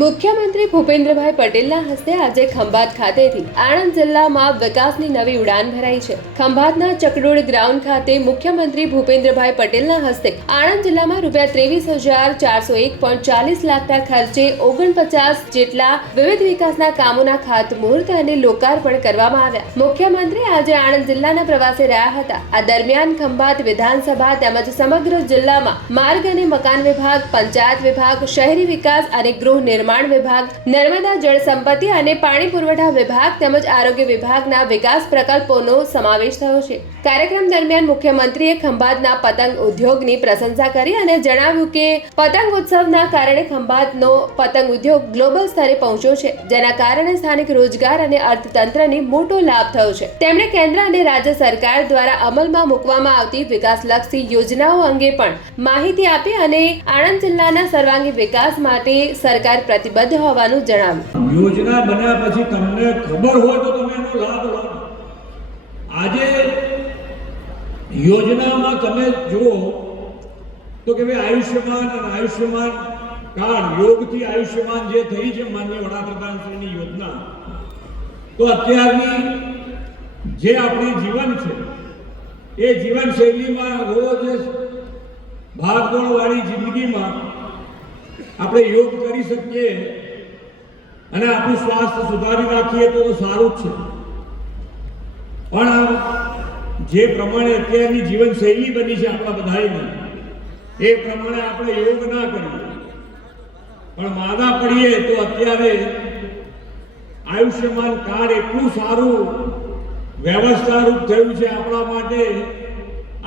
મુખ્યમંત્રી ભૂપેન્દ્રભાઈ પટેલના હસ્તે આજે ખંભાત ખાતેથી આણંદ જિલ્લામાં વિકાસની નવી ઉડાન ભરાઈ છે। ખંભાતના ચકડોળ ગ્રાઉન્ડ ખાતે મુખ્યમંત્રી ભૂપેન્દ્રભાઈ પટેલના હસ્તે આણંદ જિલ્લામાં ₹23,401.40 લાખના ખર્ચે 49 જેટલા વિવિધ વિકાસના કામોના ખાતમુહૂર્ત અને લોકાર્પણ કરવામાં આવ્યા। મુખ્યમંત્રી આજે આણંદ જિલ્લાના પ્રવાસે રહ્યા હતા। આ દરમિયાન ખંભાત વિધાનસભા તેમજ સમગ્ર જિલ્લામાં માર્ગ અને મકાન વિભાગ, પંચાયત વિભાગ, શહેરી વિકાસ અને ગૃહ નિર્માણ વિભાગ, નર્મદા જળ સંપત્તિ અને પાણી પુરવઠા વિભાગ તેમજ આરોગ્ય વિભાગના વિકાસ પ્રકલ્પોનો સમાવેશ થયો છે। કાર્યક્રમ દરમિયાન મુખ્યમંત્રીએ ખંભાતના પતંગ ઉદ્યોગની પ્રશંસા કરી અને જણાવ્યું કે પતંગ ઉત્સવના કારણે ખંભાતનો પતંગ ઉદ્યોગ ગ્લોબલ સ્તરે પહોંચ્યો છે, જેના કારણે સ્થાનિક રોજગાર અને અર્થતંત્રને મોટો લાભ થયો છે। તેમણે કેન્દ્ર અને રાજ્ય સરકાર દ્વારા અમલમાં મૂકવામાં આવતી વિકાસલક્ષી યોજનાઓ અંગે પણ માહિતી આપી અને આણંદ જિલ્લાના સર્વાંગી વિકાસ માટે સરકાર પ્રતિબદ્ધ હોવાનું જણાવ્યું। યોજના બન્યા પછી તમને ખબર હોય તો તમે એનો લાભ લો। આજે યોજનામાં તમે જુઓ તો કે ભાઈ આયુષ્યમાન અને આયુષ્યમાન કાર્ડ, યોગથી આયુષ્યમાન જે થઈ છે માનનીય વડાપ્રધાનશ્રીની યોજના, તો અત્યારની જે આપણી જીવન છે એ જીવનશૈલીમાં રોજ ભાગદોડવાળી જિંદગીમાં આપણે યોગ કરી શકીએ અને આપણું સ્વાસ્થ્ય સુધારી રાખીએ તો સારું જ છે। પણ જે પ્રમાણે અત્યારની જીવનશૈલી બની છે આપણા બધાની, એ પ્રમાણે આપણે યોગ ના કરીએ પણ માદા પડીએ તો અત્યારે આયુષ્યમાન કાર્ડ એટલું સારું વ્યવસ્થારૂપ થયું છે, આપણા માટે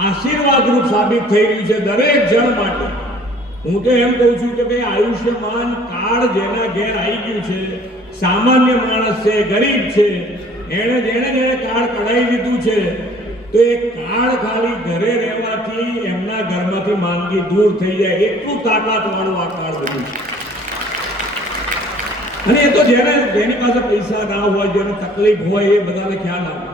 આશીર્વાદરૂપ સાબિત થઈ રહ્યું છે દરેક જણ માટે। હું તો એમ કહું છું કે ભાઈ આયુષ્યમાન કાર્ડ જેના ઘેર આવી ગયું છે, સામાન્ય માણસ છે, ગરીબ છે, જેણે કાર્ડ કઢાવી દીધું છે, તો એ કાર્ડ ખાલી ઘરે રહેવાથી એમના ઘરમાંથી માંદગી દૂર થઈ જાય એટલું તાકાતવાળું આ કાર્ડ બન્યું છે। અને એ તો જેની પાસે પૈસા ના હોય, જેને તકલીફ હોય એ બધાને ખ્યાલ આવે।